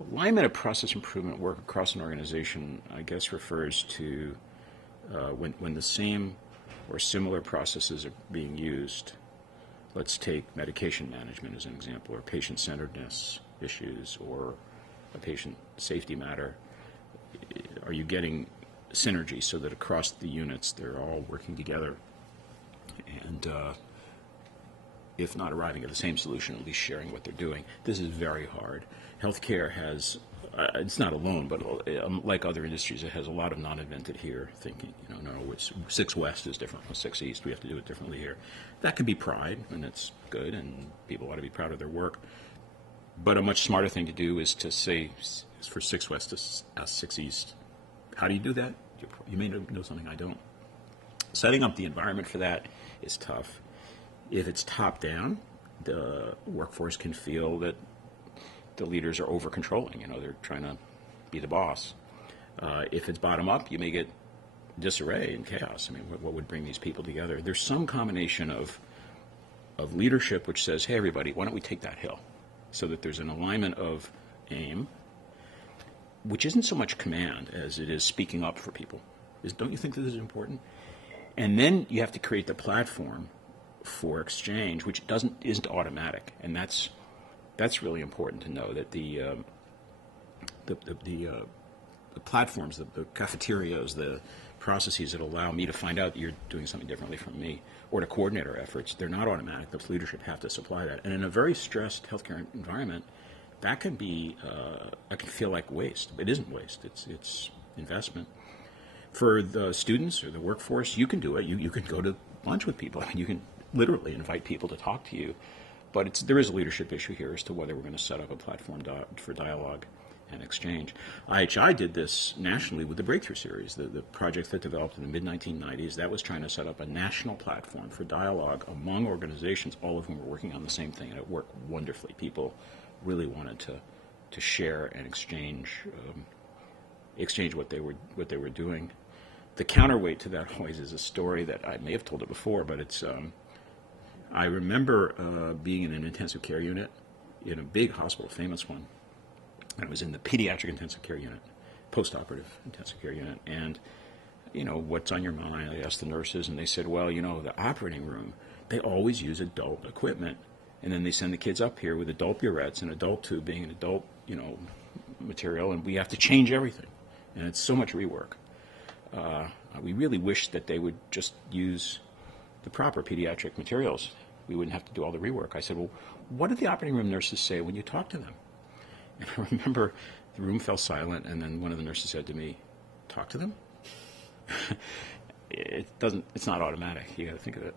Alignment of process improvement work across an organization, I guess, refers to when the same or similar processes are being used. Let's take medication management as an example, or patient-centeredness issues, or a patient safety matter. Are you getting synergy so that across the units they're all working together and if not arriving at the same solution, at least sharing what they're doing? This is very hard. Healthcare has, it's not alone, but like other industries, it has a lot of non-invented here thinking. No, it's 6 West is different from 6 East. We have to do it differently here. That can be pride, and it's good, and people ought to be proud of their work. But a much smarter thing to do is to say, for 6 West to ask 6 East, how do you do that? You may know something I don't. Setting up the environment for that is tough. If it's top-down, the workforce can feel that the leaders are over-controlling. They're trying to be the boss. If it's bottom-up, you may get disarray and chaos. What would bring these people together? There's some combination of leadership which says, hey, everybody, why don't we take that hill? So that there's an alignment of aim, which isn't so much command as it is speaking up for people. Don't you think that this is important? And then you have to create the platform for exchange, which isn't automatic, and that's really important to know, that the platforms, the cafeterias, the processes that allow me to find out that you're doing something differently from me, or to coordinate our efforts, they're not automatic. The leadership have to supply that. And in a very stressed healthcare environment, that can be, it can feel like waste. It isn't waste. It's investment. For the students or the workforce, you can do it. You can go to lunch with people. You can literally invite people to talk to you. But there is a leadership issue here as to whether we're going to set up a platform for dialogue and exchange. IHI did this nationally with the Breakthrough Series, the project that developed in the mid-1990s. That was trying to set up a national platform for dialogue among organizations, all of whom were working on the same thing, and it worked wonderfully. People really wanted to share and exchange what they were doing. The counterweight to that always is a story that I may have told it before, but it's I remember being in an intensive care unit in a big hospital, a famous one. I was in the pediatric intensive care unit, post-operative intensive care unit, and what's on your mind? I asked the nurses, and they said, well, the operating room, they always use adult equipment, and then they send the kids up here with adult burettes and adult tubing and adult material, and we have to change everything, and it's so much rework. We really wish that they would just use the proper pediatric materials. We wouldn't have to do all the rework. I said, well, what did the operating room nurses say when you talk to them? And I remember the room fell silent, and then one of the nurses said to me, talk to them? It's not automatic. You got to think of it.